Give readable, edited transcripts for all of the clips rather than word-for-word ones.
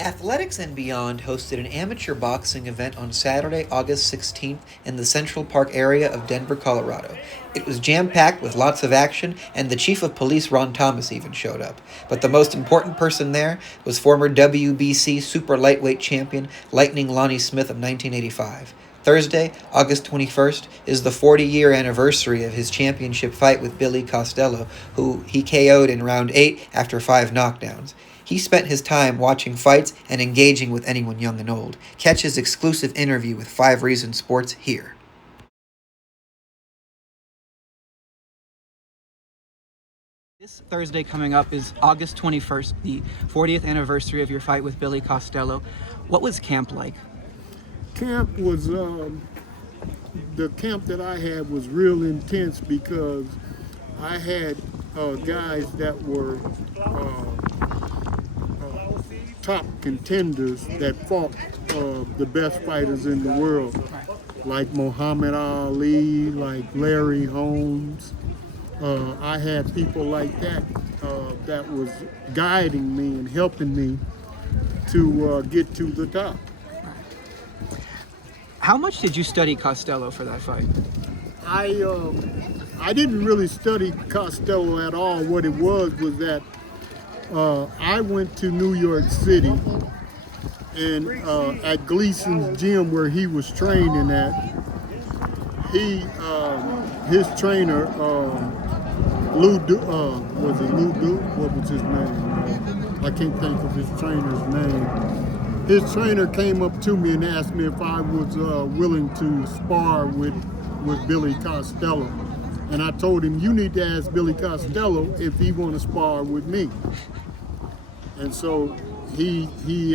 Athletics and Beyond hosted an amateur boxing event on Saturday, August 16th in the Central Park area of Denver, Colorado. It was jam-packed with lots of action, and the Chief of Police, Ron Thomas, even showed up. But the most important person there was former WBC super lightweight champion Lightning Lonnie Smith of 1985. Thursday, August 21st, is the 40-year anniversary of his championship fight with Billy Costello, who he KO'd in round 8 after 5 knockdowns. He spent his time watching fights and engaging with anyone young and old. Catch his exclusive interview with 5 Reasons Sports here. This Thursday coming up is August 21st, the 40th anniversary of your fight with Billy Costello. What was camp like? Camp was, the camp that I had was real intense because I had guys that were top contenders that fought the best fighters in the world, like Muhammad Ali, like Larry Holmes. I had people like that that was guiding me and helping me to get to the top. How much did you study Costello for that fight? I didn't really study Costello at all. What it was that I went to New York City, and at Gleason's gym where he was training at, his trainer, was it Lou Du? What was his name? I can't think of his trainer's name. His trainer came up to me and asked me if I was willing to spar with Billy Costello. And I told him, you need to ask Billy Costello if he want to spar with me. And so he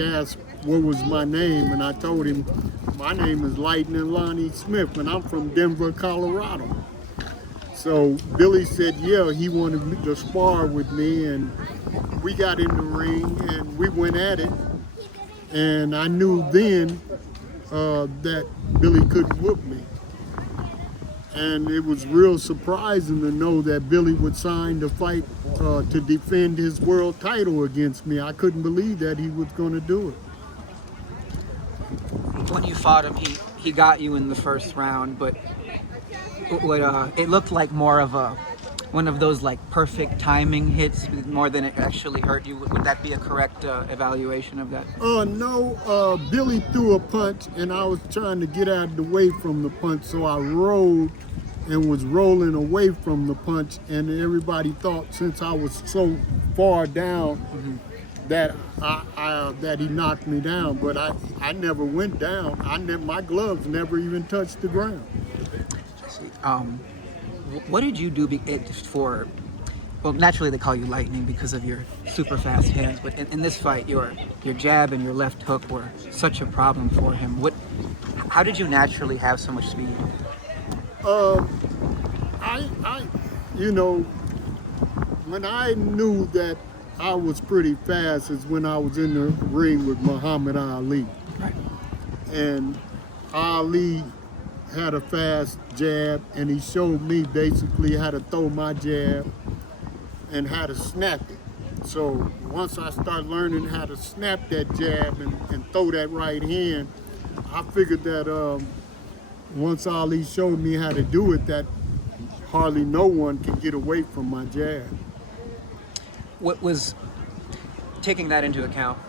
asked what was my name, and I told him my name is Lightning Lonnie Smith, and I'm from Denver, Colorado. So Billy said, yeah, he wanted to spar with me, and we got in the ring and we went at it. And I knew then that Billy couldn't whoop me. And it was real surprising to know that Billy would sign the fight to defend his world title against me. I couldn't believe that he was going to do it. When you fought him, he got you in the first round, but it looked like more of one of those like perfect timing hits more than it actually hurt you. Would that be a correct evaluation of that? No, Billy threw a punch and I was trying to get out of the way from the punch, so I rolled and was rolling away from the punch, and everybody thought since I was so far down that that he knocked me down, but I never went down. My gloves never even touched the ground. What did you do for, well, naturally they call you Lightning because of your super fast hands, but in this fight, your jab and your left hook were such a problem for him. How did you naturally have so much speed? When I knew that I was pretty fast is when I was in the ring with Muhammad Ali. Right. And Ali had a fast jab, and he showed me basically how to throw my jab and how to snap it. So once I started learning how to snap that jab and throw that right hand, I figured that once Ali showed me how to do it, that hardly no one can get away from my jab. What was, taking that into account,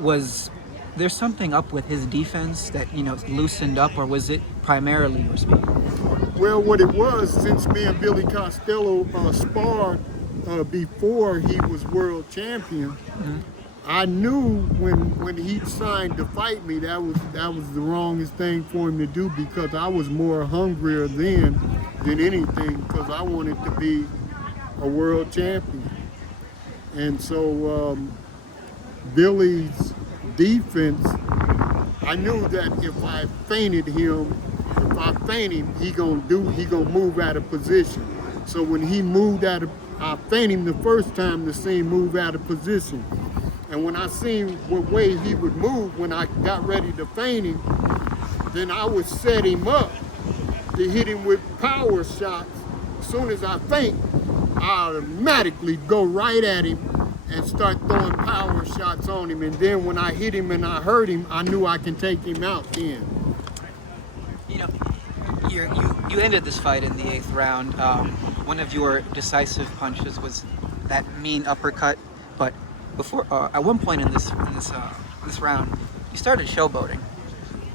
was there something up with his defense that, loosened up, or was it primarily your speed? Well, what it was, since me and Billy Costello sparred before he was world champion, I knew when he signed to fight me, that was the wrongest thing for him to do, because I was more hungrier then than anything, because I wanted to be a world champion. And so Billy's defense, I knew that if I feinted him, he gonna move out of position. So when he moved out of, I feinted him the first time to see him move out of position. And when I seen what way he would move when I got ready to feint him, then I would set him up to hit him with power shots. As soon as I feint, I automatically go right at him and start throwing power shots on him. And then when I hit him and I hurt him, I knew I can take him out then. You know, you ended this fight in the 8th round. One of your decisive punches was that mean uppercut, but before at one point in this round, you started showboating.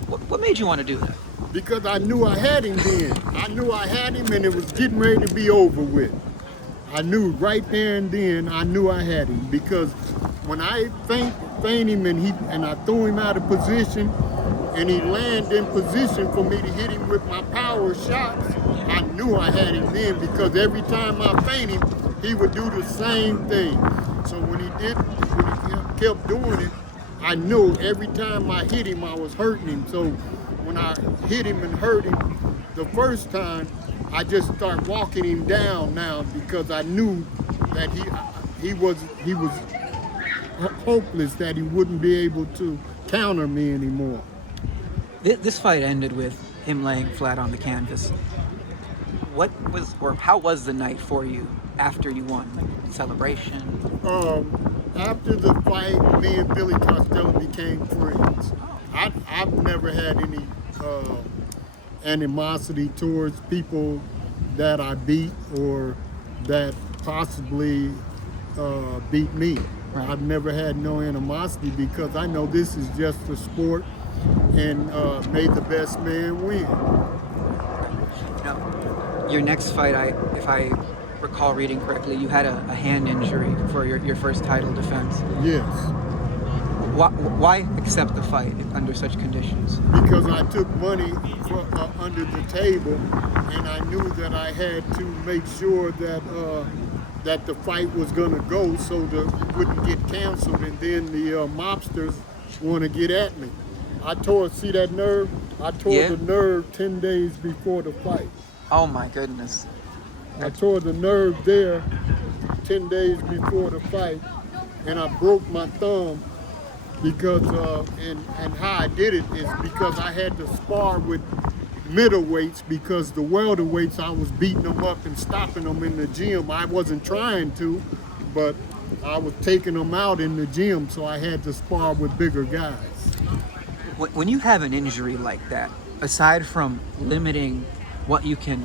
What made you want to do that? Because I knew I had him then. I knew I had him and it was getting ready to be over with. I knew right there and then I knew I had him, because when I feint him and I threw him out of position and he landed in position for me to hit him with my power shots, I knew I had him then, because every time I feint him, he would do the same thing. So when he kept doing it, I knew every time I hit him, I was hurting him. So when I hit him and hurt him the first time, I just start walking him down now, because I knew that he was hopeless, that he wouldn't be able to counter me anymore. This fight ended with him laying flat on the canvas. How was the night for you after you won? Celebration? After the fight, me and Billy Costello became friends. I've never had any animosity towards people that I beat or that possibly beat me. Right. I've never had no animosity, because I know this is just a sport, and may the best man win. Now, your next fight, if I recall reading correctly, you had a hand injury for your first title defense. Yes. Why accept the fight under such conditions? Because I took money under the table, and I knew that I had to make sure that that the fight was going to go, so that it wouldn't get canceled, and then the mobsters want to get at me. See that nerve? I tore the nerve 10 days before the fight. Oh my goodness. I tore the nerve there 10 days before the fight, and I broke my thumb, because and how I did it is because I had to spar with middleweights, because the welterweights, I was beating them up and stopping them in the gym. I wasn't trying to, but I was taking them out in the gym, so I had to spar with bigger guys. When you have an injury like that, aside from limiting what you can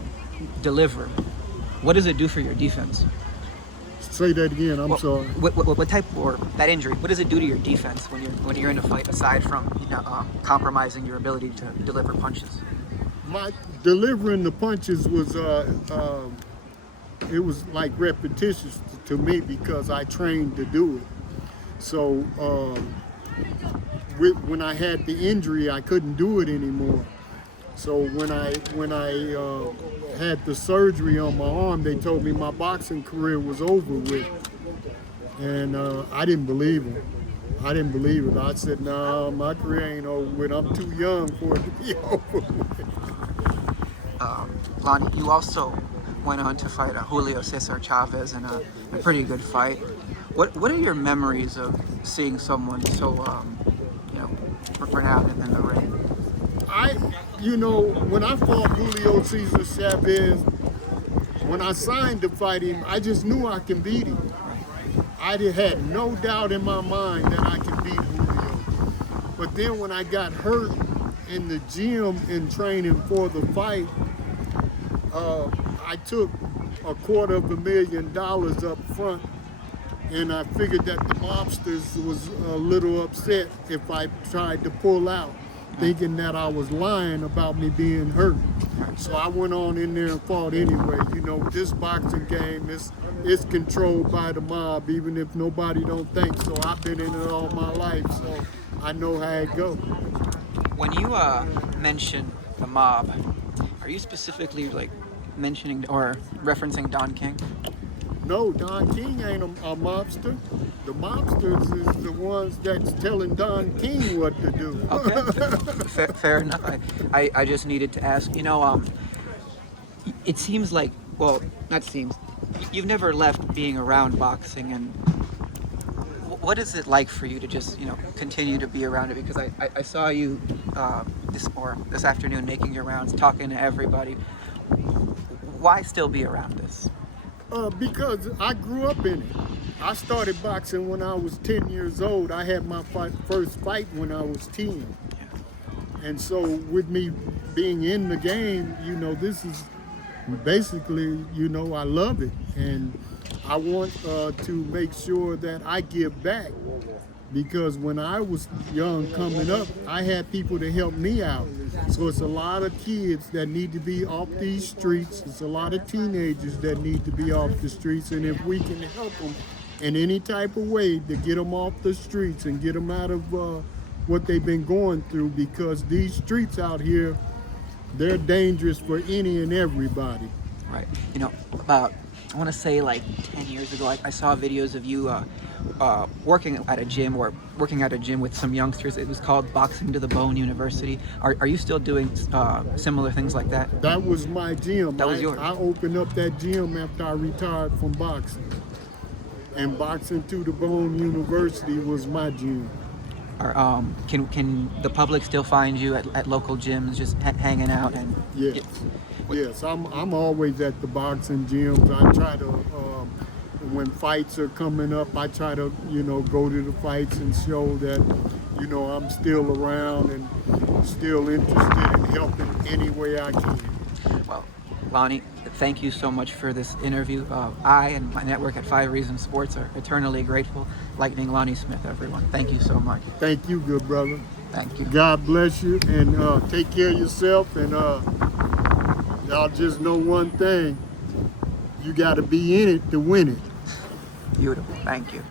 deliver, what does it do for your defense? Say that again. I'm sorry. What type, or that injury? What does it do to your defense when you're in a fight? Aside from compromising your ability to deliver punches. My delivering the punches was it was like repetitious to me, because I trained to do it. So when I had the injury, I couldn't do it anymore. So when I had the surgery on my arm, they told me my boxing career was over with, and I didn't believe it. I said, "No, my career ain't over with. I'm too young for it to be over with." Lonnie, you also went on to fight Julio Cesar Chavez in a pretty good fight. What are your memories of seeing someone so renowned in the ring? When I fought Julio Cesar Chavez, when I signed to fight him, I just knew I can beat him. I had no doubt in my mind that I could beat Julio. But then when I got hurt in the gym in training for the fight, I took $250,000 up front, and I figured that the mobsters was a little upset if I tried to pull out, thinking that I was lying about me being hurt. So I went on in there and fought anyway. This boxing game is controlled by the mob, even if nobody don't think so. I've been in it all my life, so I know how it goes. When you mention the mob, are you specifically mentioning or referencing Don King? No, Don King ain't a mobster. The mobsters is the ones that's telling Don King what to do. Okay, fair enough. I just needed to ask. It seems like, well, not seems, you've never left being around boxing, and what is it like for you to just continue to be around it? Because I saw you this afternoon making your rounds, talking to everybody. Why still be around this? Because I grew up in it. I started boxing when I was 10 years old. I had my first fight when I was 10. And so with me being in the game, you know, this is basically, you know, I love it. And I want to make sure that I give back, because when I was young coming up, I had people to help me out. So it's a lot of kids that need to be off these streets. It's a lot of teenagers that need to be off the streets. And if we can help them in any type of way to get them off the streets and get them out of what they've been going through, because these streets out here, they're dangerous for any and everybody. Right. You know, I want to say like 10 years ago, I saw videos of you working at a gym with some youngsters. It was called Boxing to the Bone University. Are you still doing similar things like that? That was my gym. That was yours. I opened up that gym after I retired from boxing. And Boxing to the Bone University was my gym. Can the public still find you at local gyms, just hanging out? And Yes. Yes, I'm always at the boxing gyms. I try to, when fights are coming up, I try to, you know, go to the fights and show that, you know, I'm still around and still interested in helping any way I can. Well, Lonnie, thank you so much for this interview. I and my network at 5 Reasons Sports are eternally grateful. Lightning Lonnie Smith, everyone. Thank you so much. Thank you, good brother. Thank you. God bless you, and take care of yourself, and y'all just know one thing: you got to be in it to win it. Beautiful. Thank you.